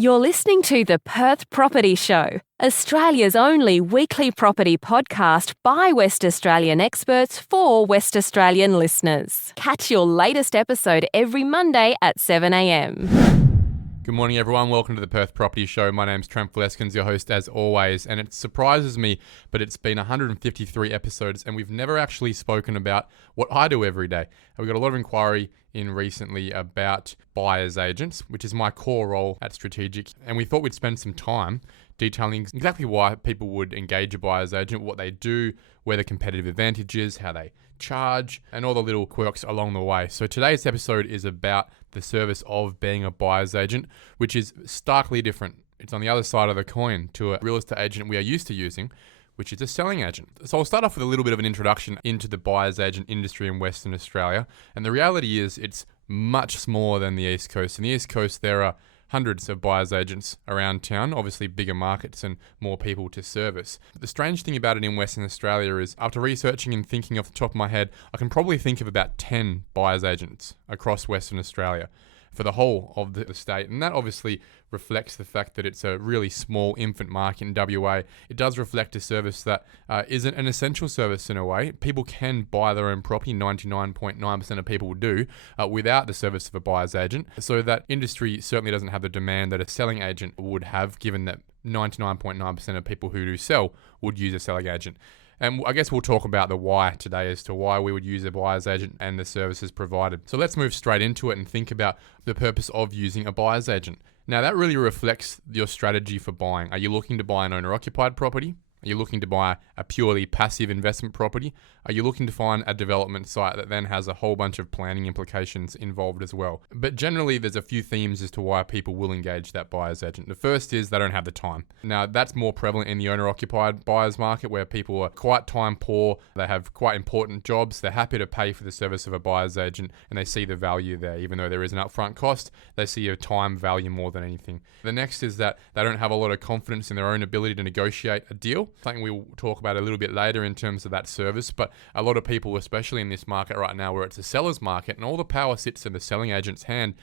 You're listening to the Perth Property Show, Australia's only weekly property podcast by West Australian experts for West Australian listeners. Catch your latest episode every Monday at 7 a.m. Good morning, everyone. Welcome to the Perth Property Show. My name's Trent Fleskens, your host as always, and it surprises me, but it's been 153 episodes, and we've never actually spoken about what I do every day. We got a lot of inquiry in recently about buyer's agents, which is my core role at Strategic, and we thought we'd spend some time detailing exactly why people would engage a buyer's agent, what they do, where the competitive advantage is, how they charge, and all the little quirks along the way. So today's episode is about the service of being a buyer's agent, which is starkly different. It's on the other side of the coin to a real estate agent we are used to using, which is a selling agent. So I'll start off with a little bit of an introduction into the buyer's agent industry in Western Australia. And the reality is it's much smaller than the East Coast. In the East Coast, there are hundreds of buyer's agents around town, obviously bigger markets and more people to service. But the strange thing about it in Western Australia is, after researching and thinking off the top of my head, I can probably think of about 10 buyer's agents across Western Australia for the whole of the state. And that obviously reflects the fact that it's a really small infant market in WA. It does reflect a service that isn't an essential service in a way. People can buy their own property, 99.9% of people do, without the service of a buyer's agent. So that industry certainly doesn't have the demand that a selling agent would have, given that 99.9% of people who do sell would use a selling agent. And I guess we'll talk about the why today as to why we would use a buyer's agent and the services provided. So let's move straight into it and think about the purpose of using a buyer's agent. Now, that really reflects your strategy for buying. Are you looking to buy an owner-occupied property? Are you looking to buy a purely passive investment property? Are you looking to find a development site that then has a whole bunch of planning implications involved as well? But generally, there's a few themes as to why people will engage that buyer's agent. The first is they don't have the time. Now, that's more prevalent in the owner-occupied buyer's market, where people are quite time poor, they have quite important jobs, they're happy to pay for the service of a buyer's agent, and they see the value there. Even though there is an upfront cost, they see a time value more than anything. The next is that they don't have a lot of confidence in their own ability to negotiate a deal. Something we'll talk about a little bit later in terms of that service, but a lot of people, especially in this market right now where it's a seller's market and all the power sits in the selling agent's hand,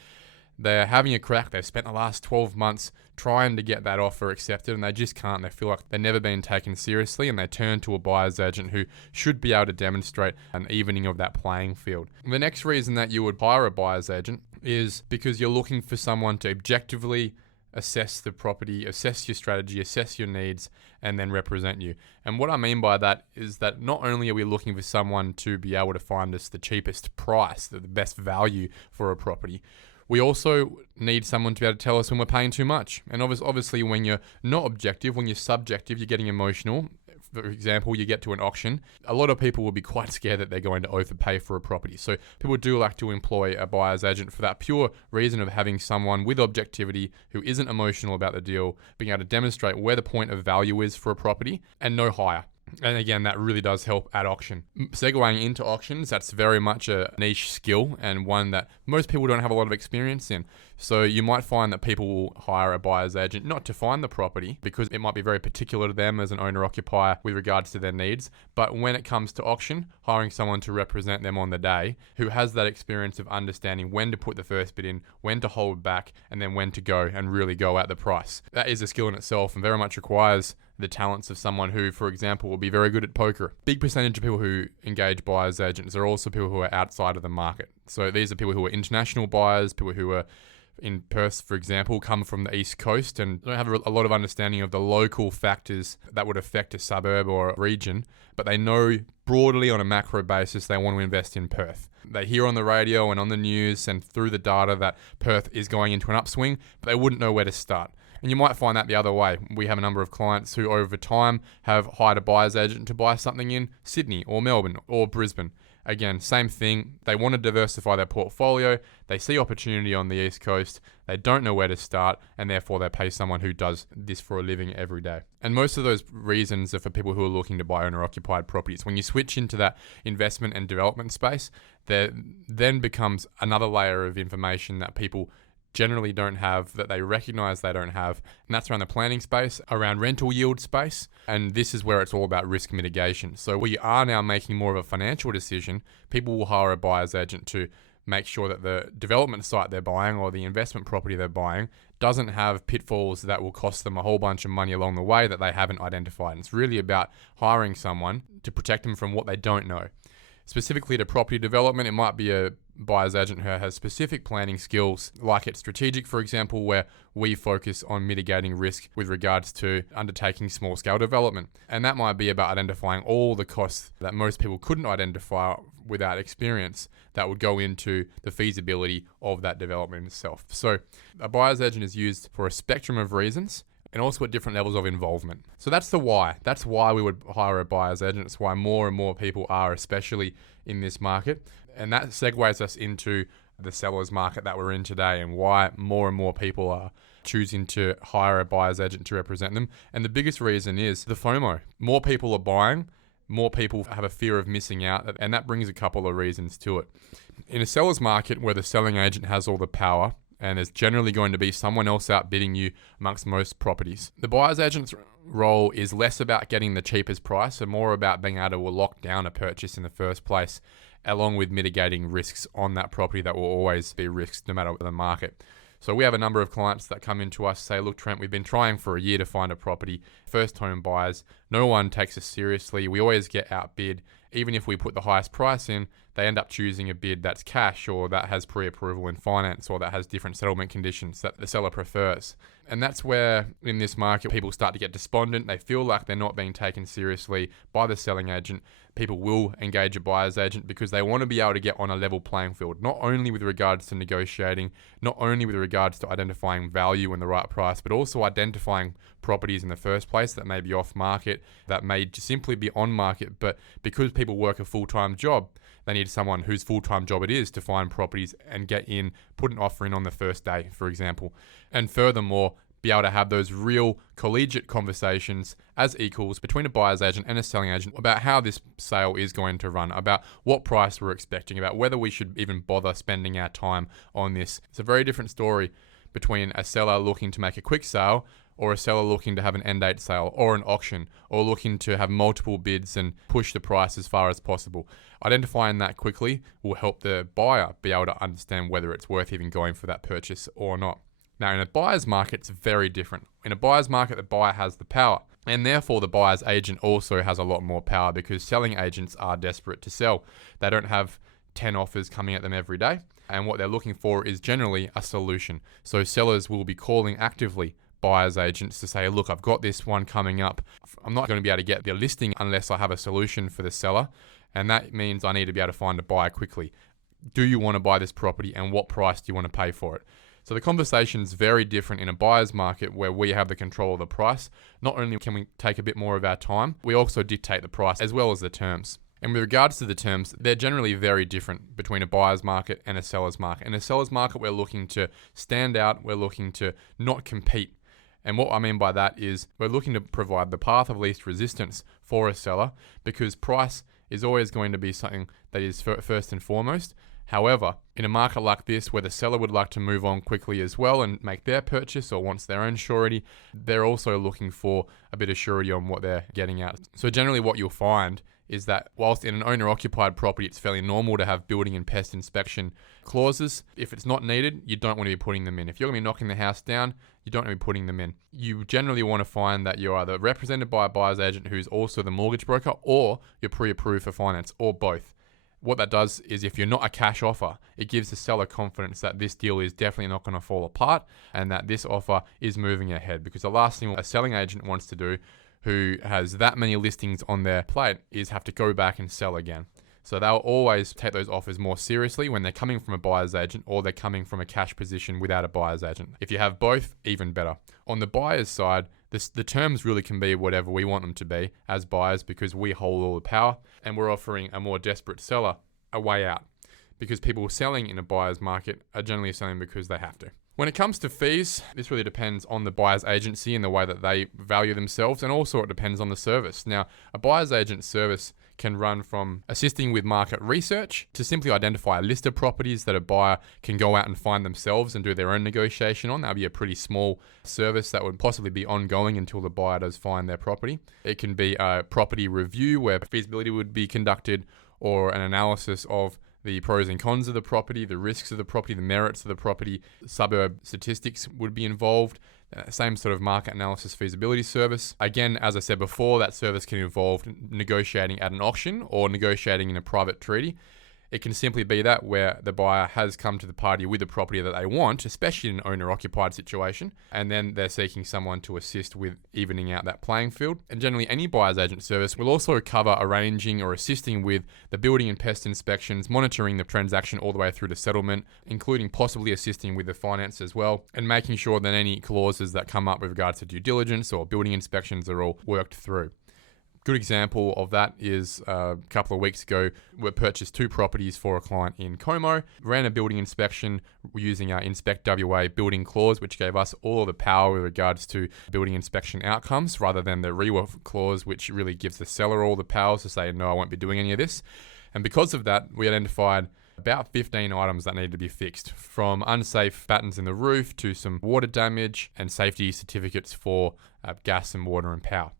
they're having a crack. They've spent the last 12 months trying to get that offer accepted and they just can't. They feel like they've never been taken seriously and they turn to a buyer's agent who should be able to demonstrate an evening of that playing field. The next reason that you would hire a buyer's agent is because you're looking for someone to objectively assess the property, assess your strategy, assess your needs, and then represent you. And what I mean by that is that not only are we looking for someone to be able to find us the cheapest price, the best value for a property, we also need someone to be able to tell us when we're paying too much. And obviously when you're not objective, when you're subjective, you're getting emotional. For example, you get to an auction, a lot of people will be quite scared that they're going to overpay for a property. So people do like to employ a buyer's agent for that pure reason of having someone with objectivity who isn't emotional about the deal, being able to demonstrate where the point of value is for a property and no higher. And again, that really does help at auction. Segueing into auctions, that's very much a niche skill and one that most people don't have a lot of experience in. So you might find that people will hire a buyer's agent not to find the property because it might be very particular to them as an owner-occupier with regards to their needs. But when it comes to auction, hiring someone to represent them on the day who has that experience of understanding when to put the first bid in, when to hold back, and then when to go and really go at the price. That is a skill in itself and very much requires the talents of someone who, for example, will be very good at poker. Big percentage of people who engage buyer's agents are also people who are outside of the market. So these are people who are international buyers, people who are in Perth, for example, come from the East Coast and don't have a lot of understanding of the local factors that would affect a suburb or a region, but they know broadly on a macro basis they want to invest in Perth. They hear on the radio and on the news and through the data that Perth is going into an upswing, but they wouldn't know where to start. And you might find that the other way. We have a number of clients who over time have hired a buyer's agent to buy something in Sydney or Melbourne or Brisbane. Again, same thing. They want to diversify their portfolio. They see opportunity on the East Coast. They don't know where to start, and therefore they pay someone who does this for a living every day. And most of those reasons are for people who are looking to buy owner-occupied properties. When you switch into that investment and development space, there then becomes another layer of information that people generally don't have, that they recognize they don't have, and that's around the planning space, around rental yield space, and this is where it's all about risk mitigation. So we are now making more of a financial decision. People will hire a buyer's agent to make sure that the development site they're buying or the investment property they're buying doesn't have pitfalls that will cost them a whole bunch of money along the way that they haven't identified. And it's really about hiring someone to protect them from what they don't know. Specifically to property development, it might be a buyer's agent who has specific planning skills, like at Strategic, for example, where we focus on mitigating risk with regards to undertaking small-scale development. And that might be about identifying all the costs that most people couldn't identify without experience that would go into the feasibility of that development itself. So a buyer's agent is used for a spectrum of reasons, and also at different levels of involvement. So that's the why. That's why we would hire a buyer's agent. It's why more and more people are, especially in this market. And that segues us into the seller's market that we're in today and why more and more people are choosing to hire a buyer's agent to represent them. And the biggest reason is the FOMO. More people are buying, more people have a fear of missing out, and that brings a couple of reasons to it. In a seller's market where the selling agent has all the power, and there's generally going to be someone else outbidding you amongst most properties, the buyer's agent's role is less about getting the cheapest price and more about being able to lock down a purchase in the first place, along with mitigating risks on that property that will always be risks no matter the market. So we have a number of clients that come into us, say, look, Trent, we've been trying for a year to find a property, first home buyers, no one takes us seriously, we always get outbid. Even if we put the highest price in, they end up choosing a bid that's cash or that has pre-approval in finance or that has different settlement conditions that the seller prefers. And that's where, in this market, people start to get despondent. They feel like they're not being taken seriously by the selling agent. People will engage a buyer's agent because they want to be able to get on a level playing field, not only with regards to negotiating, not only with regards to identifying value and the right price, but also identifying properties in the first place that may be off market, that may simply be on market, but because people work a full-time job, they need someone whose full-time job it is to find properties and get in, put an offer in on the first day, for example. And furthermore, be able to have those real collegiate conversations as equals between a buyer's agent and a selling agent about how this sale is going to run, about what price we're expecting, about whether we should even bother spending our time on this. It's a very different story between a seller looking to make a quick sale or a seller looking to have an end date sale or an auction or looking to have multiple bids and push the price as far as possible. Identifying that quickly will help the buyer be able to understand whether it's worth even going for that purchase or not. Now, in a buyer's market, it's very different. In a buyer's market, the buyer has the power, and therefore the buyer's agent also has a lot more power because selling agents are desperate to sell. They don't have 10 offers coming at them every day, and what they're looking for is generally a solution. So sellers will be calling actively buyer's agents to say, look, I've got this one coming up. I'm not going to be able to get the listing unless I have a solution for the seller, and that means I need to be able to find a buyer quickly. Do you want to buy this property, and what price do you want to pay for it? So the conversation is very different in a buyer's market where we have the control of the price. Not only can we take a bit more of our time, we also dictate the price as well as the terms. And with regards to the terms, they're generally very different between a buyer's market and a seller's market. In a seller's market, we're looking to stand out, we're looking to not compete. And what I mean by that is we're looking to provide the path of least resistance for a seller because price is always going to be something that is first and foremost. However, in a market like this where the seller would like to move on quickly as well and make their purchase or wants their own surety, they're also looking for a bit of surety on what they're getting at. So generally what you'll find is that whilst in an owner-occupied property, it's fairly normal to have building and pest inspection clauses. If it's not needed, you don't want to be putting them in. If you're going to be knocking the house down, you don't want to be putting them in. You generally want to find that you're either represented by a buyer's agent who's also the mortgage broker, or you're pre-approved for finance, or both. What that does is if you're not a cash offer, it gives the seller confidence that this deal is definitely not going to fall apart and that this offer is moving ahead. Because the last thing a selling agent wants to do who has that many listings on their plate is have to go back and sell again. So they'll always take those offers more seriously when they're coming from a buyer's agent or they're coming from a cash position without a buyer's agent. If you have both, even better. On the buyer's side, the terms really can be whatever we want them to be as buyers because we hold all the power and we're offering a more desperate seller a way out because people selling in a buyer's market are generally selling because they have to. When it comes to fees, this really depends on the buyer's agency and the way that they value themselves, and also it depends on the service. Now, a buyer's agent service can run from assisting with market research to simply identify a list of properties that a buyer can go out and find themselves and do their own negotiation on. That would be a pretty small service that would possibly be ongoing until the buyer does find their property. It can be a property review where feasibility would be conducted or an analysis of the pros and cons of the property, the risks of the property, the merits of the property. Suburb statistics would be involved. Same sort of market analysis feasibility service. Again, as I said before, that service can involve negotiating at an auction or negotiating in a private treaty. It can simply be that where the buyer has come to the party with the property that they want, especially in an owner-occupied situation, and then they're seeking someone to assist with evening out that playing field. And generally, any buyer's agent service will also cover arranging or assisting with the building and pest inspections, monitoring the transaction all the way through to settlement, including possibly assisting with the finance as well, and making sure that any clauses that come up with regards to due diligence or building inspections are all worked through. Good example of that is a couple of weeks ago, we purchased 2 properties for a client in Como, ran a building inspection using our Inspect WA building clause, which gave us all of the power with regards to building inspection outcomes, rather than the REWA clause, which really gives the seller all the powers to say, no, I won't be doing any of this. And because of that, we identified about 15 items that needed to be fixed, from unsafe patterns in the roof to some water damage and safety certificates for gas and water and power.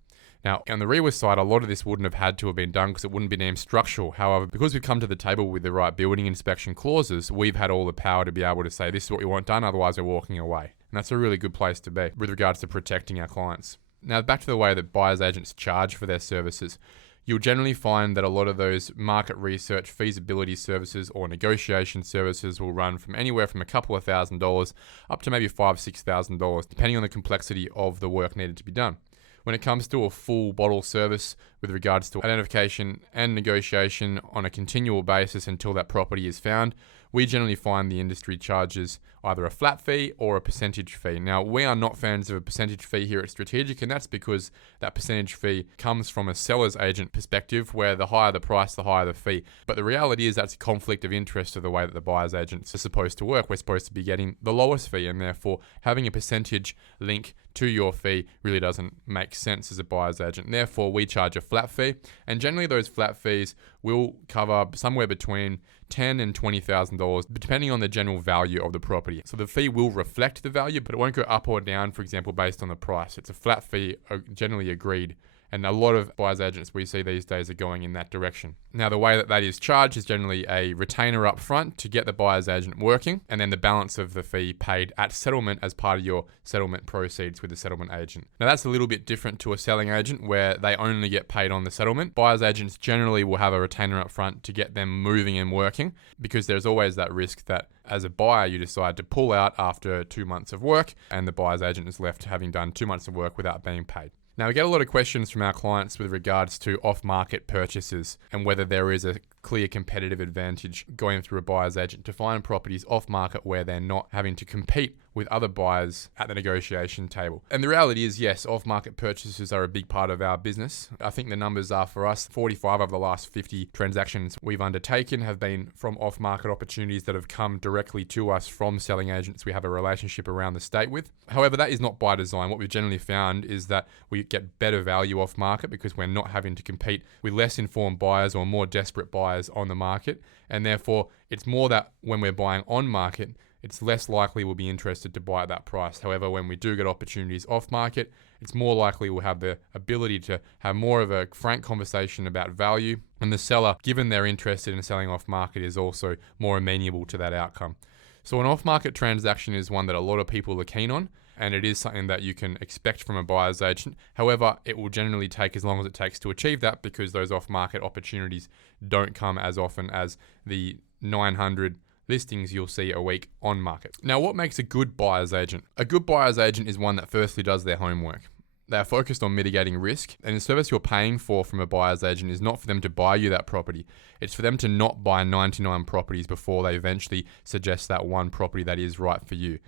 Now, on the REWA side, a lot of this wouldn't have had to have been done because it wouldn't be deemed structural. However, because we've come to the table with the right building inspection clauses, we've had all the power to be able to say, this is what we want done, otherwise we're walking away. And that's a really good place to be with regards to protecting our clients. Now, back to the way that buyer's agents charge for their services. You'll generally find that a lot of those market research, feasibility services or negotiation services will run from anywhere from a couple of $1,000s up to maybe $5,000-$6,000, depending on the complexity of the work needed to be done. When it comes to a full bottle service with regards to identification and negotiation on a continual basis until that property is found, we generally find the industry charges either a flat fee or a percentage fee. Now, we are not fans of a percentage fee here at Strategic, and that's because that percentage fee comes from a seller's agent perspective, where the higher the price, the higher the fee. But the reality is that's a conflict of interest of the way that the buyer's agents are supposed to work. We're supposed to be getting the lowest fee, and therefore having a percentage link to your fee really doesn't make sense as a buyer's agent. Therefore, we charge a flat fee, and generally those flat fees will cover somewhere between $10,000 and $20,000, depending on the general value of the property. So the fee will reflect the value, but it won't go up or down, for example, based on the price. It's a flat fee, generally agreed. And a lot of buyer's agents we see these days are going in that direction. Now, the way that is charged is generally a retainer up front to get the buyer's agent working, and then the balance of the fee paid at settlement as part of your settlement proceeds with the settlement agent. Now, that's a little bit different to a selling agent where they only get paid on the settlement. Buyer's agents generally will have a retainer up front to get them moving and working, because there's always that risk that as a buyer you decide to pull out after 2 months of work and the buyer's agent is left having done 2 months of work without being paid. Now, we get a lot of questions from our clients with regards to off-market purchases and whether there is a clear competitive advantage going through a buyer's agent to find properties off-market where they're not having to compete with other buyers at the negotiation table. And the reality is, yes, off-market purchases are a big part of our business. I think the numbers are for us, 45 of the last 50 transactions we've undertaken have been from off-market opportunities that have come directly to us from selling agents we have a relationship around the state with. However, that is not by design. What we've generally found is that we get better value off-market because we're not having to compete with less informed buyers or more desperate buyers on the market. And therefore, it's more that when we're buying on-market, it's less likely we'll be interested to buy at that price. However, when we do get opportunities off market, it's more likely we'll have the ability to have more of a frank conversation about value. And the seller, given they're interested in selling off market, is also more amenable to that outcome. So an off-market transaction is one that a lot of people are keen on, and it is something that you can expect from a buyer's agent. However, it will generally take as long as it takes to achieve that, because those off-market opportunities don't come as often as the 900 listings you'll see a week on market. Now, what makes a good buyer's agent? A good buyer's agent is one that firstly does their homework. They are focused on mitigating risk, and the service you're paying for from a buyer's agent is not for them to buy you that property. It's for them to not buy 99 properties before they eventually suggest that one property that is right for you.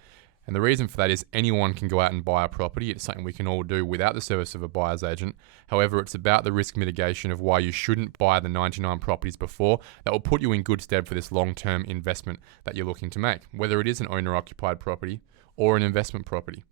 And the reason for that is anyone can go out and buy a property. It's something we can all do without the service of a buyer's agent. However, it's about the risk mitigation of why you shouldn't buy the 99 properties before that will put you in good stead for this long-term investment that you're looking to make, whether it is an owner-occupied property or an investment property.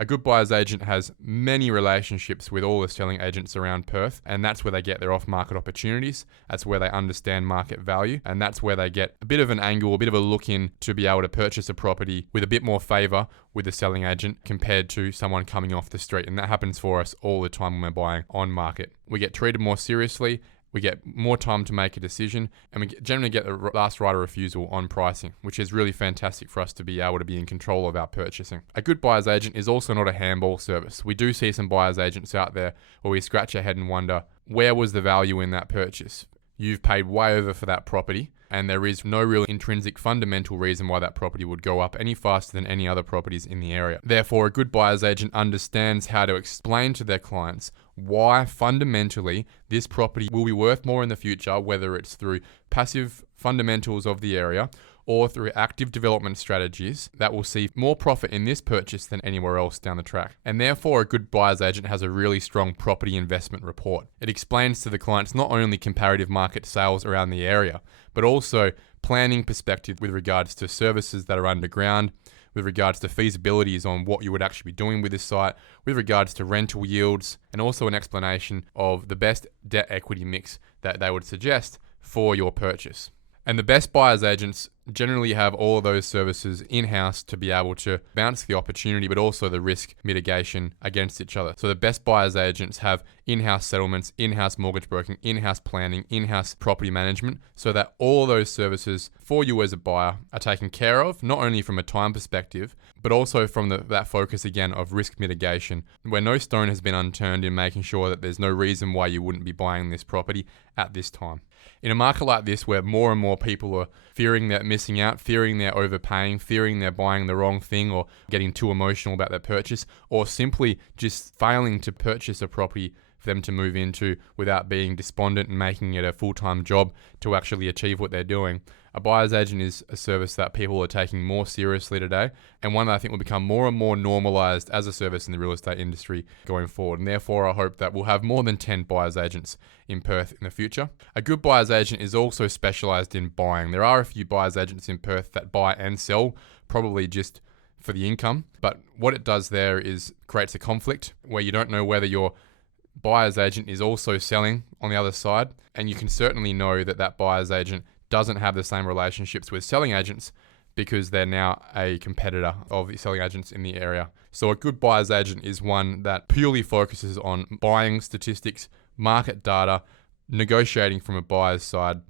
A good buyer's agent has many relationships with all the selling agents around Perth, and that's where they get their off-market opportunities. That's where they understand market value, and that's where they get a bit of an angle, a bit of a look in to be able to purchase a property with a bit more favour with the selling agent compared to someone coming off the street. And that happens for us all the time when we're buying on market. We get treated more seriously, we get more time to make a decision, and we generally get the last right of refusal on pricing, which is really fantastic for us to be able to be in control of our purchasing. A good buyer's agent is also not a handball service. We do see some buyer's agents out there where we scratch our head and wonder, where was the value in that purchase? You've paid way over for that property, and there is no real intrinsic fundamental reason why that property would go up any faster than any other properties in the area. Therefore, a good buyer's agent understands how to explain to their clients why fundamentally this property will be worth more in the future, whether it's through passive fundamentals of the area or through active development strategies that will see more profit in this purchase than anywhere else down the track. And therefore, a good buyer's agent has a really strong property investment report. It explains to the clients not only comparative market sales around the area, but also planning perspective with regards to services that are underground, with regards to feasibilities on what you would actually be doing with this site, with regards to rental yields, and also an explanation of the best debt equity mix that they would suggest for your purchase. And the best buyer's agents generally have all of those services in-house to be able to bounce the opportunity, but also the risk mitigation against each other. So the best buyer's agents have in-house settlements, in-house mortgage broking, in-house planning, in-house property management, so that all of those services for you as a buyer are taken care of, not only from a time perspective, but also from that focus again of risk mitigation, where no stone has been unturned in making sure that there's no reason why you wouldn't be buying this property at this time. In a market like this, where more and more people are fearing they're missing out, fearing they're overpaying, fearing they're buying the wrong thing or getting too emotional about their purchase, or simply just failing to purchase a property for them to move into without being despondent and making it a full-time job to actually achieve what they're doing, a buyer's agent is a service that people are taking more seriously today, and one that I think will become more and more normalized as a service in the real estate industry going forward. And therefore, I hope that we'll have more than 10 buyer's agents in Perth in the future. A good buyer's agent is also specialized in buying. There are a few buyer's agents in Perth that buy and sell, probably just for the income. But what it does there is creates a conflict where you don't know whether your buyer's agent is also selling on the other side. And you can certainly know that that buyer's agent doesn't have the same relationships with selling agents because they're now a competitor of the selling agents in the area. So a good buyer's agent is one that purely focuses on buying statistics, market data, negotiating from a buyer's side,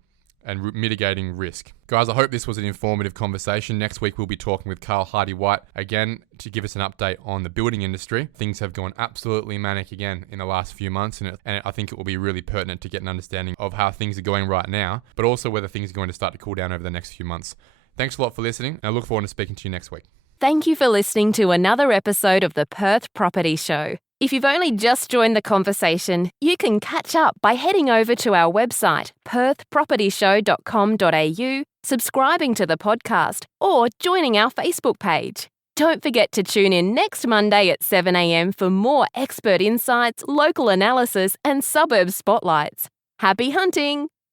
and mitigating risk. Guys, I hope this was an informative conversation. Next week, we'll be talking with Carl Hardy-White again to give us an update on the building industry. Things have gone absolutely manic again in the last few months, and I think it will be really pertinent to get an understanding of how things are going right now, but also whether things are going to start to cool down over the next few months. Thanks a lot for listening, and I look forward to speaking to you next week. Thank you for listening to another episode of the Perth Property Show. If you've only just joined the conversation, you can catch up by heading over to our website, perthpropertyshow.com.au, subscribing to the podcast, or joining our Facebook page. Don't forget to tune in next Monday at 7 a.m. for more expert insights, local analysis, and suburb spotlights. Happy hunting!